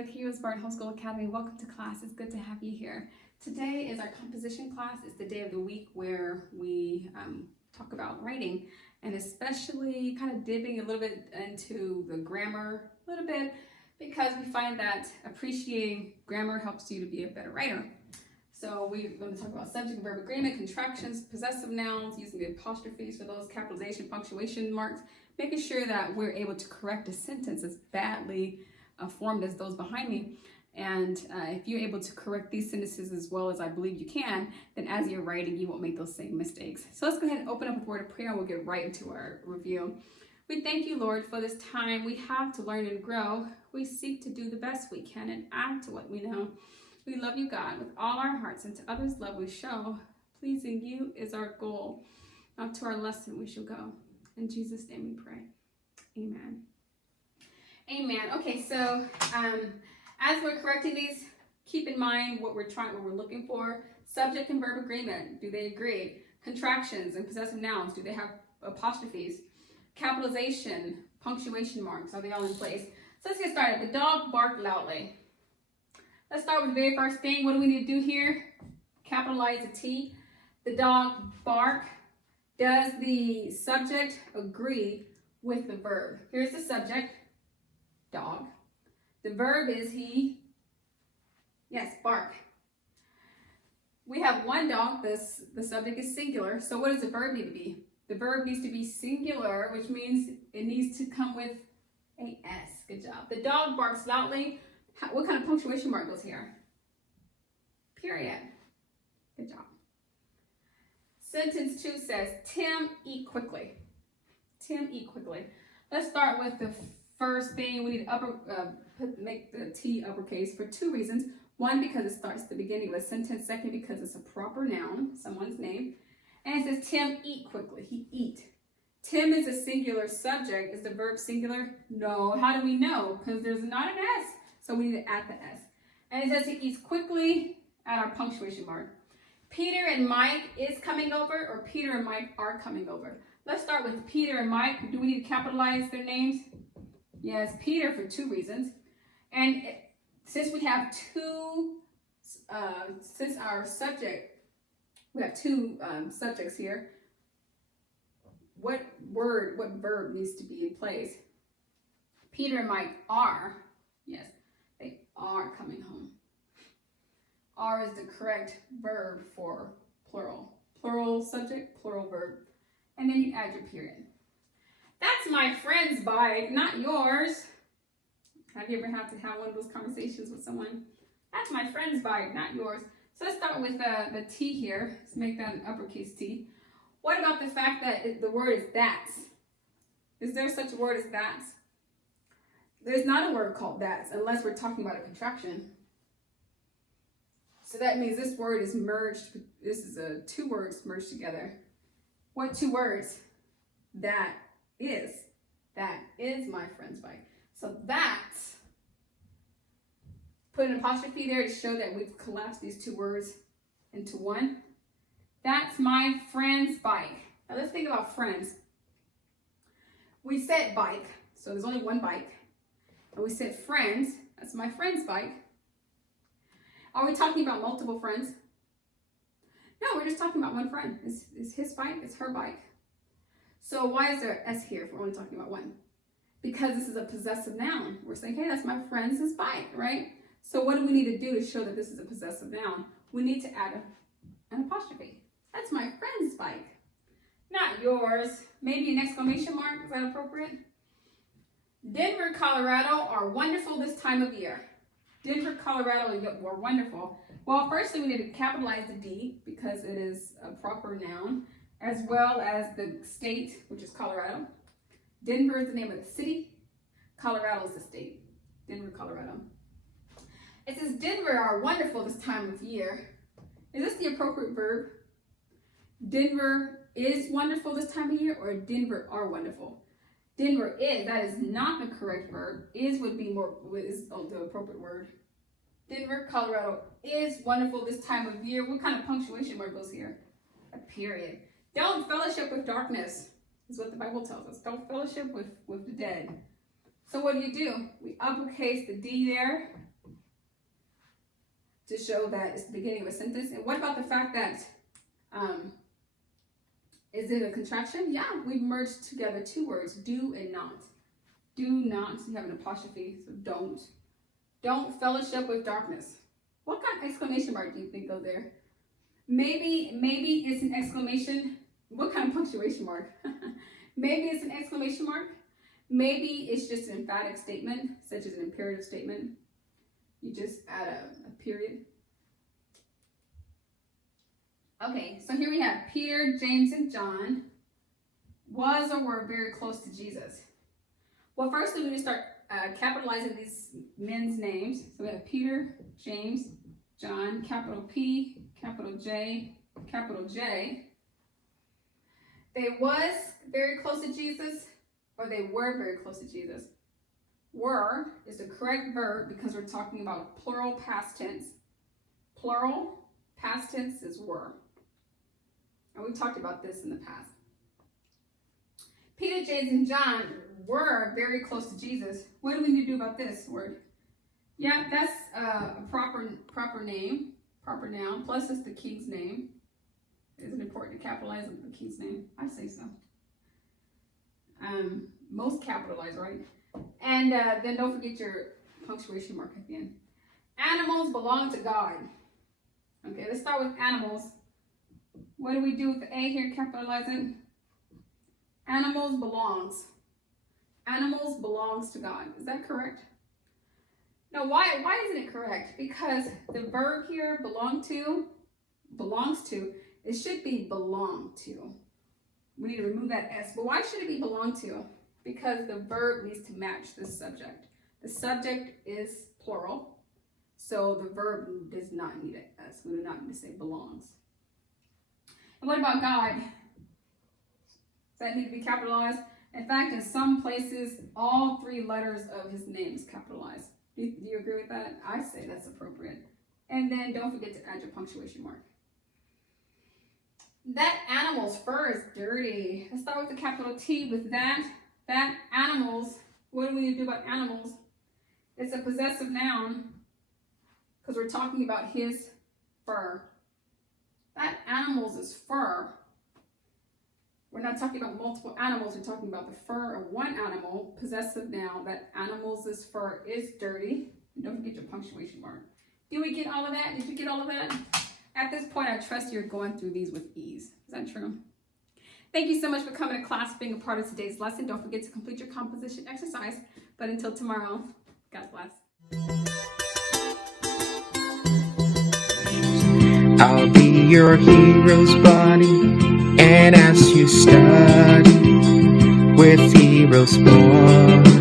with HeroesMart Homeschool Academy. Welcome to class. It's good to have you here. Today is our composition class. It's the day of the week where we talk about writing, and especially kind of dipping a little bit into the grammar a little bit, because we find that appreciating grammar helps you to be a better writer. So we're going to talk about subject-verb agreement, contractions, possessive nouns, using the apostrophes for those, capitalization, punctuation marks, making sure that we're able to correct a sentence as badly formed as those behind me. And if you're able to correct these sentences as well as I believe you can, then as you're writing, you won't make those same mistakes. So let's go ahead and open up with a word of prayer, and we'll get right into our review. We thank you, Lord, for this time we have to learn and grow. We seek to do the best we can and add to what we know. We love you, God, with all our hearts, and to others' love we show. Pleasing you is our goal. Now to our lesson we shall go. In Jesus' name we pray. Amen. Amen. Okay, so as we're correcting these, keep in mind what we're looking for. Subject and verb agreement, do they agree? Contractions and possessive nouns, do they have apostrophes? Capitalization, punctuation marks, are they all in place? So let's get started. The dog barked loudly. Let's start with the very first thing. What do we need to do here? Capitalize the T. The dog bark. Does the subject agree with the verb? Here's the subject, dog. The verb is he, yes, bark. We have one dog, the subject is singular, so what does the verb need to be? The verb needs to be singular, which means it needs to come with a S. Good job. The dog barks loudly. What kind of punctuation mark goes here? Period. Good job. Sentence 2 says, Tim, eat quickly. Tim, eat quickly. Let's start with the first thing. We need to make the T uppercase for two reasons. One, because it starts at the beginning of a sentence. Second, because it's a proper noun, someone's name. And it says, Tim, eat quickly. He eat. Tim is a singular subject. Is the verb singular? No. How do we know? Because there's not an S. So we need to add the S. And it says he eats quickly, add our punctuation mark. Peter and Mike is coming over, or Peter and Mike are coming over. Let's start with Peter and Mike. Do we need to capitalize their names? Yes, Peter for two reasons. And since we have since our subject, we have two subjects here, what verb needs to be in place? Peter and Mike are, yes, they are coming home. Are is the correct verb for plural. Plural subject, plural verb. And then you add your period. That's my friend's bike, not yours. Have you ever had to have one of those conversations with someone? That's my friend's bike, not yours. So let's start with the T here. Let's make that an uppercase T. What about the fact that the word is that's? Is there such a word as that's? There's not a word called that's unless we're talking about a contraction. So that means this word is merged. This is two words merged together. What two words? That is. That is my friend's bike. So that, put an apostrophe there to show that we've collapsed these two words into one. That's my friend's bike. Now let's think about friends. We said bike, so there's only one bike. And we said friends, that's my friend's bike. Are we talking about multiple friends? No, we're just talking about one friend. It's his bike, it's her bike. So why is there S here if we're only talking about one? Because this is a possessive noun. We're saying, hey, that's my friend's bike, right? So what do we need to do to show that this is a possessive noun? We need to add an apostrophe. That's my friend's bike, not yours. Maybe an exclamation mark, is that appropriate? Denver, Colorado are wonderful this time of year. Denver, Colorado are wonderful. Well, firstly, we need to capitalize the D because it is a proper noun, as well as the state, which is Colorado. Denver is the name of the city. Colorado is the state. Denver, Colorado. It says Denver are wonderful this time of year. Is this the appropriate verb? Denver is wonderful this time of year, or Denver are wonderful? Denver is, that is not the correct verb. Is would be the appropriate word. Denver, Colorado is wonderful this time of year. What kind of punctuation mark goes here? A period. Don't fellowship with darkness, is what the Bible tells us. Don't fellowship with the dead. So what do? We uppercase the D there, to show that it's the beginning of a sentence. And what about the fact that, is it a contraction? Yeah, we've merged together two words, do and not. Do not, you have an apostrophe, so don't. Don't fellowship with darkness. What kind of exclamation mark do you think goes there? Maybe it's an exclamation. What kind of punctuation mark? Maybe it's an exclamation mark. Maybe it's just an emphatic statement, such as an imperative statement. You just add a period. Okay, so here we have Peter, James, and John was or were very close to Jesus. Well, first we need to start capitalizing these men's names. So we have Peter, James, John, capital P, capital J, capital J. They was very close to Jesus, or they were very close to Jesus. Were is the correct verb because we're talking about plural past tense. Plural past tense is were. And we've talked about this in the past. Peter, James, and John were very close to Jesus. What do we need to do about this word? Yeah, that's a proper name, proper noun, plus it's the king's name. Is it important to capitalize the king's name? I say so. Most capitalize, right? And then don't forget your punctuation mark at the end. Animals belong to God. Okay, let's start with animals. What do we do with the A here, capitalizing? Animals belongs. Animals belongs to God. Is that correct? No, why isn't it correct? Because the verb here, belongs to, it should be belong to. We need to remove that S. But why should it be belong to? Because the verb needs to match the subject. The subject is plural, so the verb does not need an S. We do not need to say belongs. And what about God? Does that need to be capitalized? In fact, in some places, all three letters of his name is capitalized. Do you agree with that? I say that's appropriate. And then don't forget to add your punctuation mark. That animal's fur is dirty. Let's start with the capital T with that. That animals, what do we need to do about animals? It's a possessive noun because we're talking about his fur. That animals is fur. We're not talking about multiple animals. We're talking about the fur of one animal, possessive noun. That animals' fur is dirty. And don't forget your punctuation mark. Did we get all of that? Did you get all of that? At this point, I trust you're going through these with ease. Is that true? Thank you so much for coming to class, being a part of today's lesson. Don't forget to complete your composition exercise. But until tomorrow, God bless. I'll be your hero's buddy, and as you study with HeroesMart.